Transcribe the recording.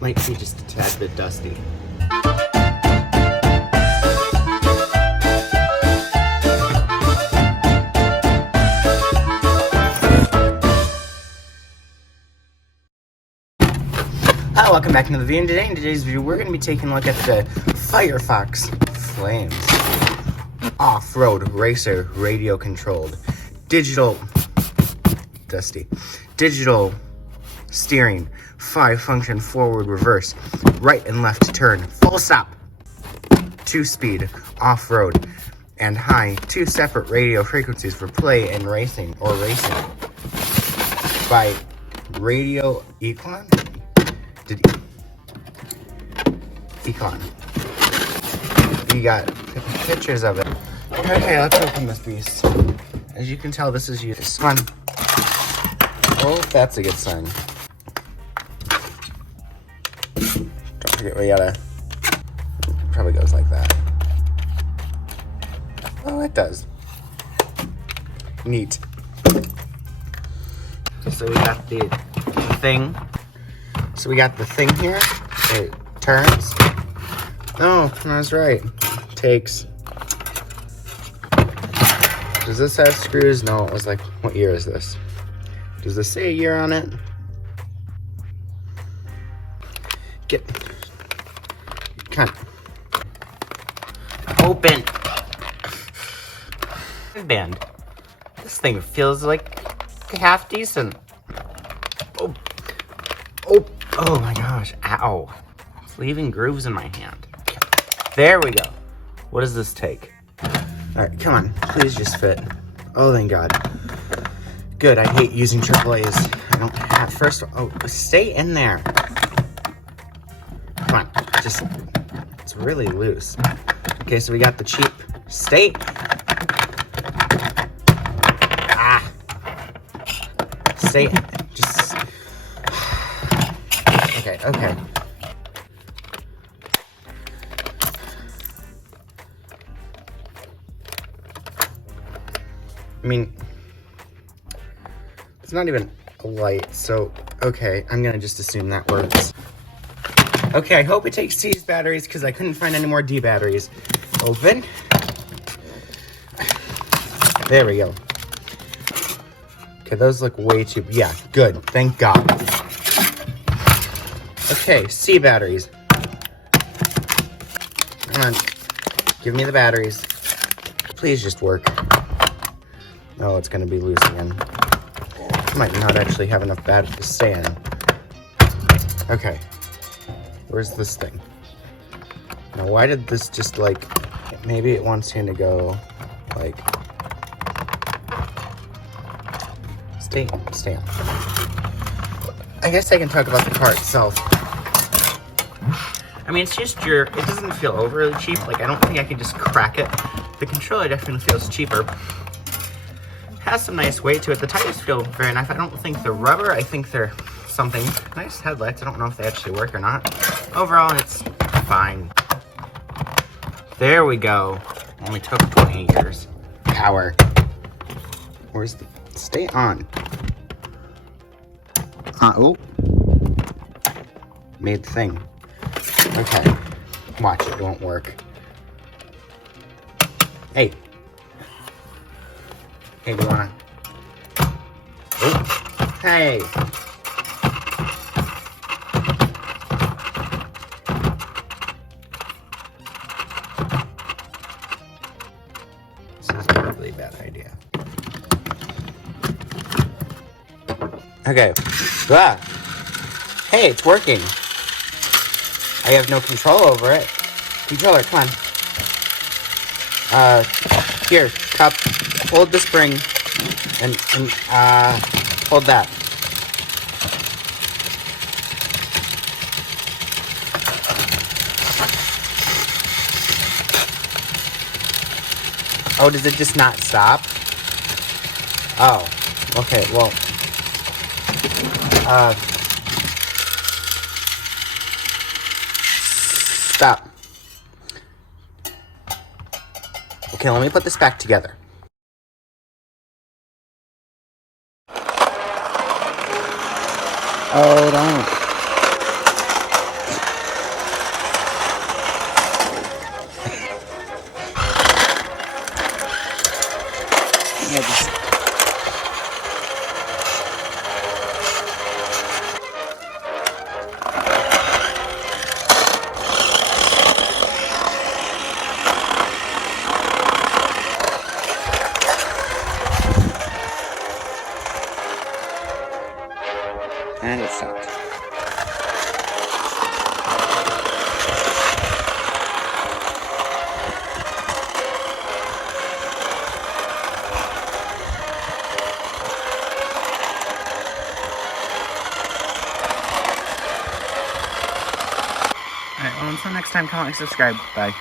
Might be just a tad bit dusty. Hi, welcome back to another video. Today in today's video, we're going to be taking a look at the Firefox Flames Off-Road Racer Radio Controlled Digital Steering 5-function forward, reverse, right and left turn, full stop, 2-speed, off-road, and high, 2 separate radio frequencies for play and racing, or racing, by Radio Econ? Econ. You got pictures of it. Okay, let's open this beast. As you can tell, this is used. Come on. Oh, that's a good sign. Don't forget, we gotta... Probably goes like that. Oh, it does. Neat. So we got the thing. So we got the thing here. It turns. Oh, I was right. Takes. Does this have screws? No, it was like, what year is this? Does this say a year on it? Get. Kind of. Open. Band. This thing feels like half decent. Oh. Oh. Oh my gosh. Ow. It's leaving grooves in my hand. There we go. What does this take? Alright, come on. Please just fit. Oh, thank God. Good. I hate using AAAs. I don't have... First... Oh, stay in there. Come on. Just... It's really loose. Okay, so we got the cheap... Stay... Ah! Stay... Just... Okay, okay. I mean, it's not even a light, so, okay, I'm gonna just assume that works. Okay, I hope it takes C's batteries, because I couldn't find any more D batteries. Open. There we go. Okay, those look way too, yeah, good, thank God. Okay, C batteries. Come on, give me the batteries. Please just work. Oh, it's gonna be loose again. Might not actually have enough battery to stay in. Okay. Where's this thing? Now, why did this just like... Maybe it wants him to go, like... Stay on. I guess I can talk about the car itself. I mean, it's just it doesn't feel overly cheap. Like, I don't think I can just crack it. The controller definitely feels cheaper. Has some nice weight to it. The tires feel very nice. I don't think they're rubber. I think they're something. Nice headlights. I don't know if they actually work or not. Overall, it's fine. There we go. Only took 20 years. Power. Where's the... Stay on. Oh. Made the thing. Okay. Watch it. It won't work. Hey. Hey, do you wanna... Oh. Hey! This is a really bad idea. Okay. Ah. Hey, it's working. I have no control over it. Controller, come on. Here, cup. Hold the spring and hold that. Oh, does it just not stop? Oh, okay, well, stop. Okay, let me put this back together. Oh, don't. And it stopped. Alright, well, until next time, comment and subscribe. Bye.